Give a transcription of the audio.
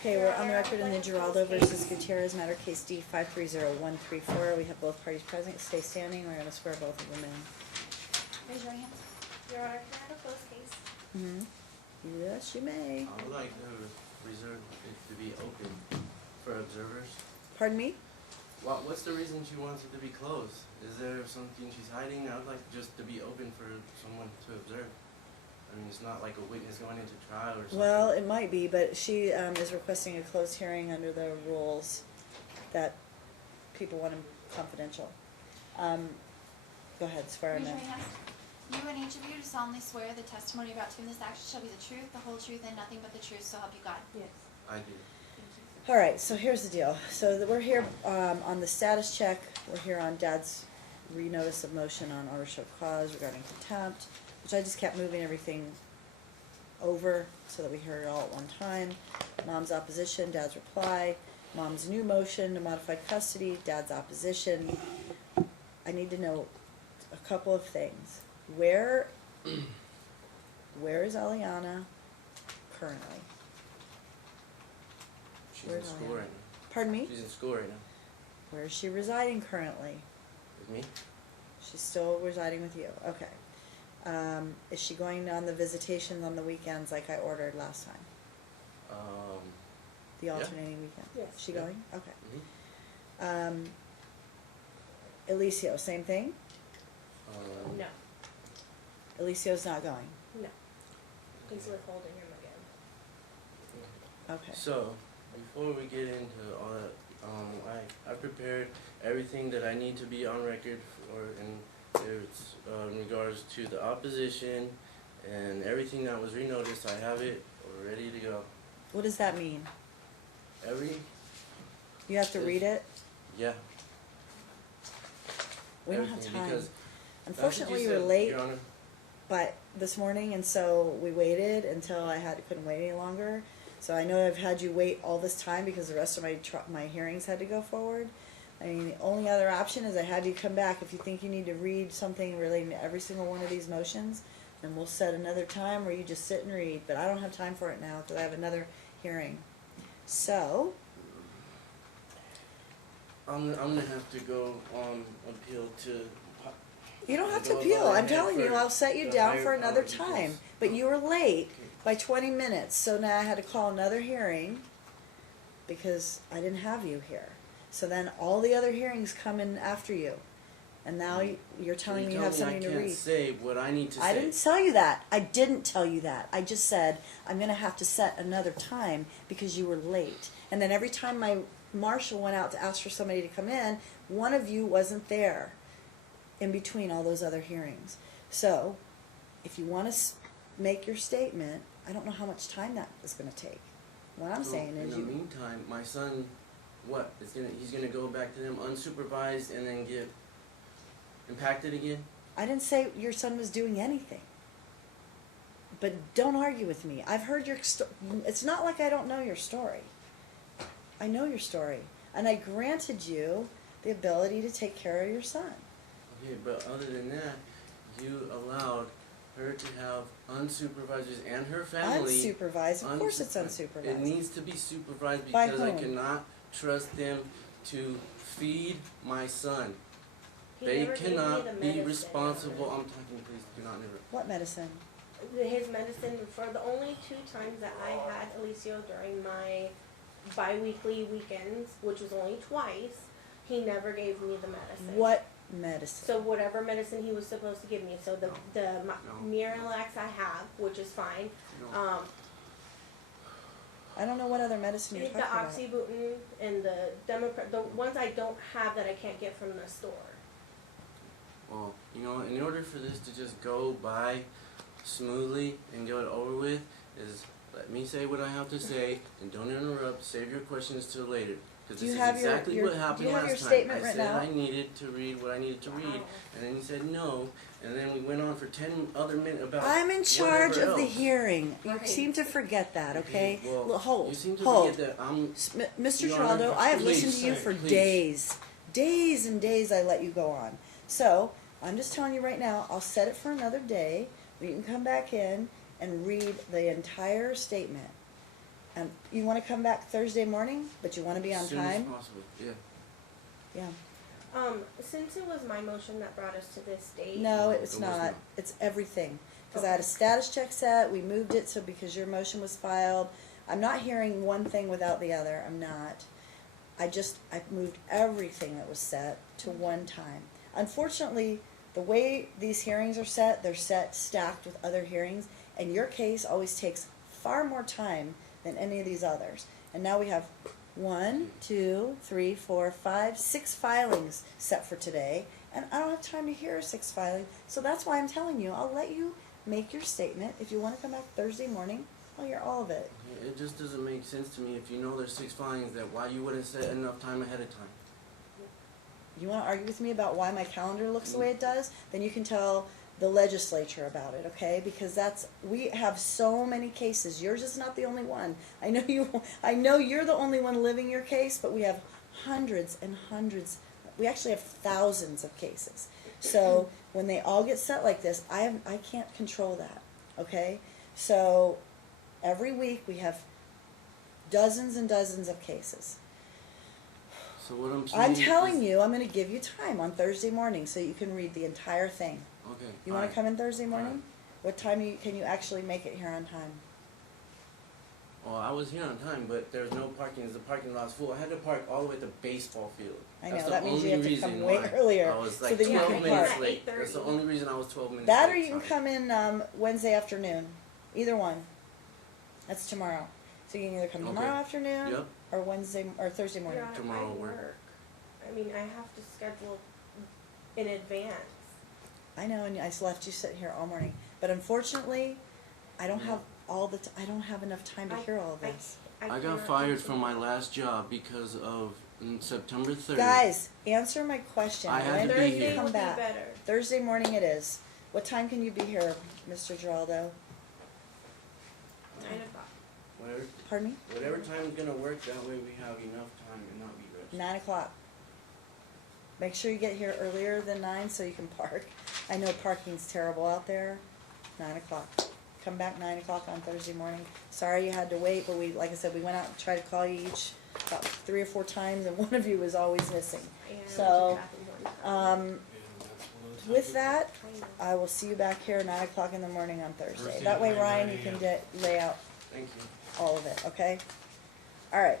Okay, we're on the record in the Geraldo versus Gutierrez matter, case D 530134. We have both parties present. Stay standing. We're gonna swear both of them in. Raise your hands. Your Honor, can I have a closed case? Mm-hmm. Yes, you may. I would like to reserve it to be open for observers. Pardon me? What's the reason she wants it to be closed? Is there something she's hiding? I would like just to be open for someone to observe. I mean, it's not like a witness going into trial or something. Well, it might be, but she is requesting a closed hearing under the rules that people want them confidential. Go ahead, swear Raise in. your hands. You and each of you do solemnly swear the testimony you're about to give in this action shall be the truth, the whole truth, and nothing but the truth, so help you God. Yes. I do. Thank you. All right, so here's the deal. So we're here on the status check. We're here on Dad's re-notice of motion on order show cause regarding contempt, which I just kept moving everything over so that we heard it all at one time. Mom's opposition, Dad's reply. Mom's new motion to modified custody, Dad's opposition. I need to know a couple of things. Where is Aliana currently? She's Where's in school Aliana? right now. Pardon me? She's in school right now. Where is she residing currently? With me? She's still residing with you, okay. Is she going on the visitations on the weekends like I ordered last time? The Yeah. alternating weekend? Yes. Is she Yeah. going? Okay. Mm-hmm. Elicio, same thing? No, Elicio's not going, no. He's withholding him again. okay. So, before we get into all that, I prepared everything that I need to be on record for, and it's in regards to the opposition and everything that was re-noticed. I have it ready to go. What does that mean? You have to Yes. read it? Yeah. We don't have everything, time. because Unfortunately, that's you what were said, late, Your Honor. but this morning, and so we waited until couldn't wait any longer. So I know I've had you wait all this time because the rest of my hearings had to go forward. I mean, the only other option is I had you come back. If you think you need to read something relating to every single one of these motions, then we'll set another time where you just sit and read. But I don't have time for it now because I have another hearing. So, I'm gonna have to go appeal to. you don't have to Go appeal. I'm ahead telling you, for I'll set you the down higher for another powers, time. because- But you were late Okay. by 20 minutes, so now I had to call another hearing because I didn't have you here. So then all the other hearings come in after you. And now you're telling me you have something to I read. can't say what I need to say. I didn't tell you that. I didn't tell you that. I just said I'm going to have to set another time because you were late. And then every time my marshal went out to ask for somebody to come in, one of you wasn't there in between all those other hearings. So, if you want to make your statement, I don't know how much time that is going to take. What I'm So, saying is in the meantime, my son, he's gonna go back to them unsupervised and then get impacted again? I didn't say your son was doing anything. But don't argue with me. I've heard your it's not like I don't know your story. I know your story. And I granted you the ability to take care of your son. Okay, but other than that, you allowed her to have unsupervisors and her family. Unsupervised. Of course it's unsupervised. It needs to be supervised By because I whom? cannot trust them to feed my son. He They never gave me cannot the be medicine. responsible. I'm talking, please do not interrupt. What medicine? His medicine, for the only 2 times that I had Alicio during my bi-weekly weekends, which was only twice, he never gave me the medicine. What medicine? So whatever medicine he was supposed to give me. So the No. Miralax I have, which is fine. No. I don't know what other medicine you're The talking about. oxybutynin and the Democrat, the ones I don't have that I can't get from the store. Well, in order for this to just go by smoothly and get it over with, is let me say what I have to say and don't interrupt. Save your questions till later. Because Do this you is have your- exactly your- what happened do you have last your time. statement I written said out? I needed to read what I needed to read, Wow. and then he said no, and then we went on for 10 other minutes about I'm in charge whatever of the else. hearing. You Right. seem to forget that, okay? Well, Look, hold, you seem to hold. forget that I'm. Mr. Your Honor, Geraldo, I have please, listened to you sir, for please. days and days I let you go on. So, I'm just telling you right now, I'll set it for another day, where you can come back in and read the entire statement. And you wanna come back Thursday morning, but you wanna be on As soon as time? possible, yeah. Yeah. Since it was my motion that brought us to this date. No, It it's was not. not. It's everything. Cause I had a status check set, we moved it, so because your motion was filed, I'm not hearing one thing without the other, I'm not. I moved everything that was set to one time. Unfortunately, the way these hearings are set, they're set stacked with other hearings, and your case always takes far more time than any of these others. And now we have 1, 2, 3, 4, 5, 6 filings set for today, and I don't have time to hear 6 filings, so that's why I'm telling you, I'll let you make your statement. If you wanna come back Thursday morning, I'll hear all of it. It just doesn't make sense to me if you know there's 6 filings that why you wouldn't set enough time ahead of time. You wanna argue with me about why my calendar looks the way it does? Then you can tell the legislature about it, okay? Because we have so many cases. Yours is not the only one. I know you're the only one living your case, but we have hundreds and hundreds. We actually have thousands of cases. So when they all get set like this, I can't control that, okay? So every week we have dozens and dozens of cases. So what I'm saying I'm telling is, you, I'm gonna give you time on Thursday morning so you can read the entire thing. Okay. You wanna alright. come in Thursday morning? Alright. What time can you actually make it here on time? Well, I was here on time, but there's no parking. The parking lot's full. I had to park all the way to the baseball field. I That's know, the that means you only have to come reason way why earlier I was so like that you 12 can minutes park. late. That's the 8:30. only reason I was 12 minutes That late. or you can sorry. come in Wednesday afternoon, either one. That's tomorrow. So you can either come tomorrow Okay. afternoon Yep. or Wednesday or Thursday morning. Your Honor, Tomorrow I work. I mean, I have to schedule in advance. I know, and I left you sitting here all morning, but unfortunately, I don't have I don't have enough time to hear all of this. I got cannot fired do from my last job because of September 3rd. Guys, answer my question. I had When to do be you Thursday here. come would be back? better. Thursday morning it is. What time can you be here, Mr. Geraldo? 9 o'clock. Whatever, Pardon me? whatever time's gonna work, that way we have enough time and not be rushed. 9 o'clock. Make sure you get here earlier than 9 so you can park. I know parking's terrible out there. 9 o'clock. Come back 9 o'clock on Thursday morning. Sorry you had to wait, but like I said, we went out and tried to call you each about 3 or 4 times, and one of you was always missing. And I went to So, Kathy one time. with that, I know. I will see you back here 9 o'clock in the morning on Thursday. Thursday That way, morning, Ryan, 9 you can a.m. lay out Thank you. all of it, okay? All right.